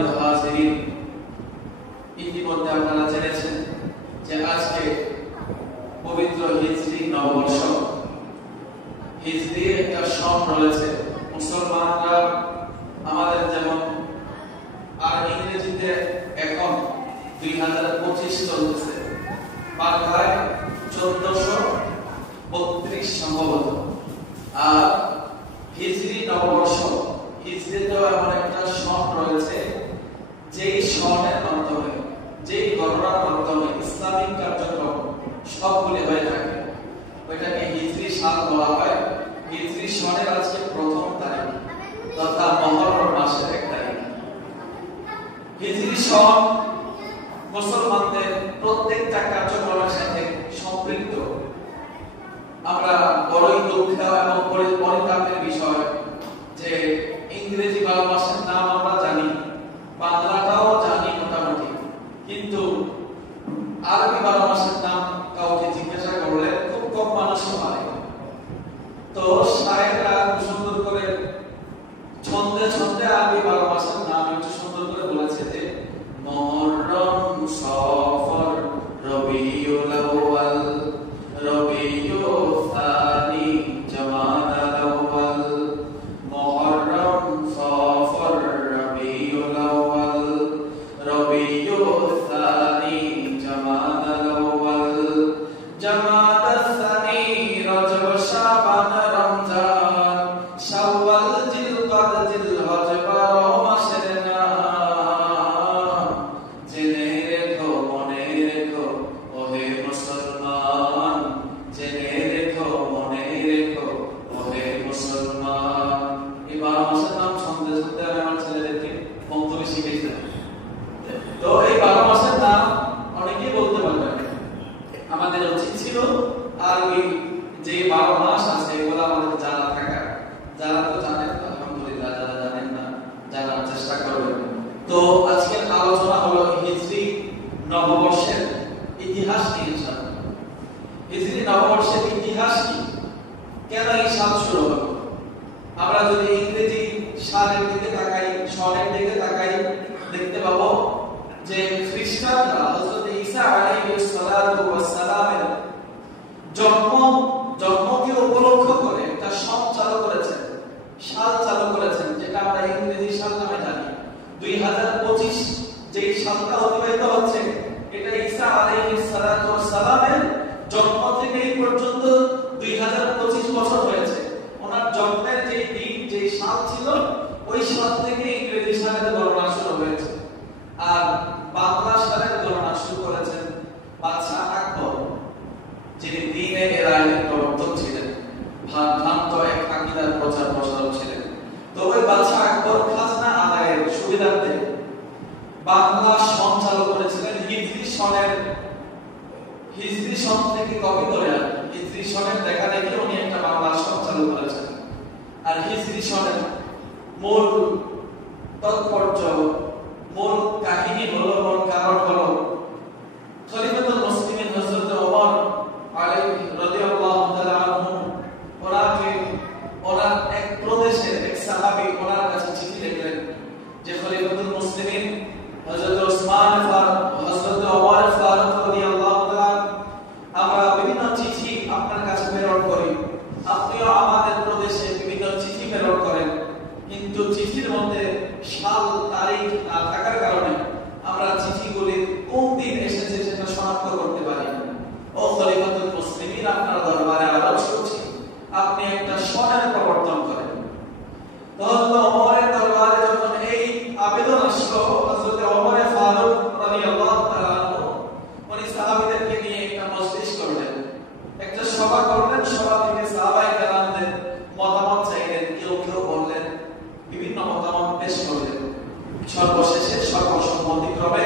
সম্মানিত হাজিরিন, ইতিমধ্যে আপনারা জেনেছেন যে আজকে পবিত্র হিজরি নববর্ষ। হিজরির একটা সন রয়েছে। মুসলমানরা আমাদের যেমন, আর ইংরেজিতে এখন 2025 চলতেছে, বাংলায় 1432 সম্ভবত। আর হিজরি নববর্ষ, হিজরিতেও এমন একটা সন রয়েছে যেই সনের মাধ্যমে, যেই গণনার মাধ্যমে ইসলামিক কার্যক্রম সবগুলি হয়ে থাকে, ওইটাকে হিজরি সাল বলা হয়। হিজরি সনের আজকে প্রথম তারিখ তথা মুহররম মাসের 1 তারিখ। হিজরি সন মুসলমানদের প্রত্যেকটা কার্যক্রমের সাথে সম্পৃক্ত। আমরা বড়ই দুঃখ এবং পরিতাপের বিষয় যে ইংরেজি 12 মাসের নাম আমরা জানি, বাংলাটাও জানি মোটামুটি, কিন্তু আরবি 12 মাসের নাম কাউকে জিজ্ঞাসা করলে খুব কম মানুষ পারে। তো শায়েখরা সুন্দর করে ছন্দে ছন্দে আরবি 12 মাসের নাম একটু সুন্দর করে বলেছে যে মুহররম, সফর, রবিউল আউয়াল, রবিউল সানি, জামাদাল আউয়াল। মুহররম, সফর, রবিউল আউয়াল, রবিউল সানি, জামাদাল আউয়াল, জামাদাল সানি, রজব, শাবান, রমজান, শাওয়াল, জিলকাদ, জিলহজ, 12 মাসের নাম। জেনে রেখো, মনে রেখো ওহে মুসলমান, জেনে রেখো, মনে রেখো ওহে মুসলমান। এই 12 মাসের নাম ছন্দে ছন্দে আমি আমার ছেলেদেরকে বক্তব্য শিখেছিলাম। তো এই 12 মাসের নাম অনেকেই বলতে পারবেন। আমাদের উচিত ছিল আরবি যে 12 মাস আছে এগুলো আমাদের জানা থাকা। যারা তো জানেন আলহামদুলিল্লাহ, যারা জানেন না জানার চেষ্টা করবেন। তো আজকের আলোচনা হলো হিজরি নববর্ষের ইতিহাস নিয়ে। ইনশাআল্লাহ হিজরি নববর্ষের ইতিহাস কি, কেন এই সাল শুরু হলো? আমরা যদি ইংরেজি সালের দিকে তাকাই, সনের দিকে তাকাই, দেখতে পাবো যে খ্রিস্টানরা হযরত ঈসা আলাইহিস সালাতু ওয়াস সালামের জন্মকে উপলক্ষ করে একটা সন চালু করেছেন, সাল চালু করেছেন, যেটা আমরা ইংরেজি সাল নামে জানি। 2025 যে সালটা অতিবাহিত হচ্ছে, এটা ঈসা আলাইহিস সালাতু ওয়াস সালামের জন্ম থেকে এই পর্যন্ত 2025 বছর হয়েছে। ওনার জন্মের যে দিন, যে সাল ছিল, ওই সাল থেকে ইংরেজি সালের গণনা শুরু হয়েছে। আর বাংলা সালের গণনা শুরু করেছেন বাদশাহ আকবর, যিনি দ্বীনে ইলাহির প্রবর্তক ছিলেন, ভ্রান্ত এক আকীদার প্রচার প্রসারক ছিলেন। তো ওই বাদশাহ আকবর খাজনা আদায়ের সুবিধার্থে বাংলা সন চালু করেছিলেন। হিজরি সন থেকে কপি করে হিজরি সনের দেখা দেখে উনি একটা বাংলা সন চালু করেছেন। আর হিজরি সনের মূল তাৎপর্য, মূল কাহিনী হলো, মূল কারণ হলো খলিফাতুল মুসলিমিন হযরত ওমর রাদিয়াল্লাহু তাআলা আনহু ওনার এক প্রদেশের এক সাহাবী ওনার কাছে চিঠি লিখলেন যে খলিফাতুল মুসলিমিন হযরত ওসমান ফারুক, হযরত ওমর ফারুক রাদিয়াল্লাহু তাআলা, আমরা বিভিন্ন চিঠি আপনার কাছে প্রেরণ করি, আপনিও আমাদের প্রদেশে বিভিন্ন চিঠি প্রেরণ করেন, কিন্তু চিঠির মধ্যে সাল তারিখ না থাকার কারণে আমরা চিঠিগুলি কোন দিন এসেছে সেটা শনাক্ত করতে পারি না। ও খলিফাতুল মুসলিমিন, আপনার দরবারে আরজ করছি, আপনি একটা সনের প্রবর্তন করেন। তখন ওমরের দরবারে যখন এই আবেদন আসলো, হযরত ওমর ফারুক রাদিয়াল্লাহু তাআলা উনি সাহাবীদেরকে নিয়ে একটা মজলিস করলেন, একটা সভা করলেন। সভা থেকে সাহাবায়ে কেরামদের মতামত চাইলেন, কেউ কেউ বললেন, বিভিন্ন মতামত পেশ করলেন। সর্বশেষে সর্বসম্মতিক্রমে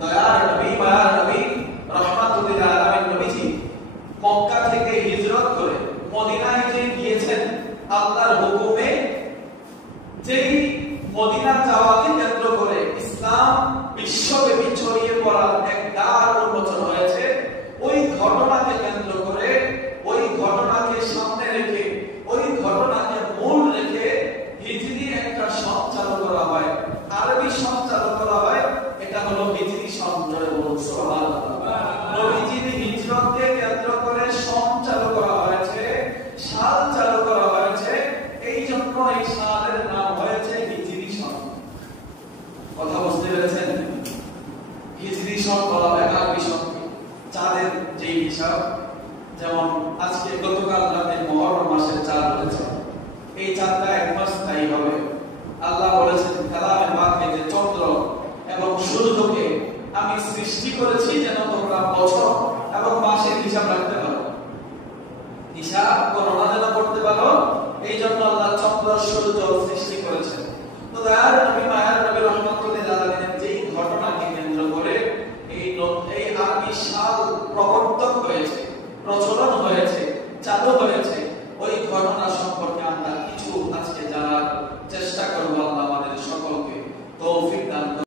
দয়ার নবী, মায়ার নবী, রাহমাতুল লিল আলামিন নবীজি মক্কা থেকে হিজরত করে মদিনায় যে গিয়েছেন আল্লাহর হুকুমে, যেই মদিনা যাওয়াকে কেন্দ্র করে ইসলাম বিশ্বব্যাপী ছড়িয়ে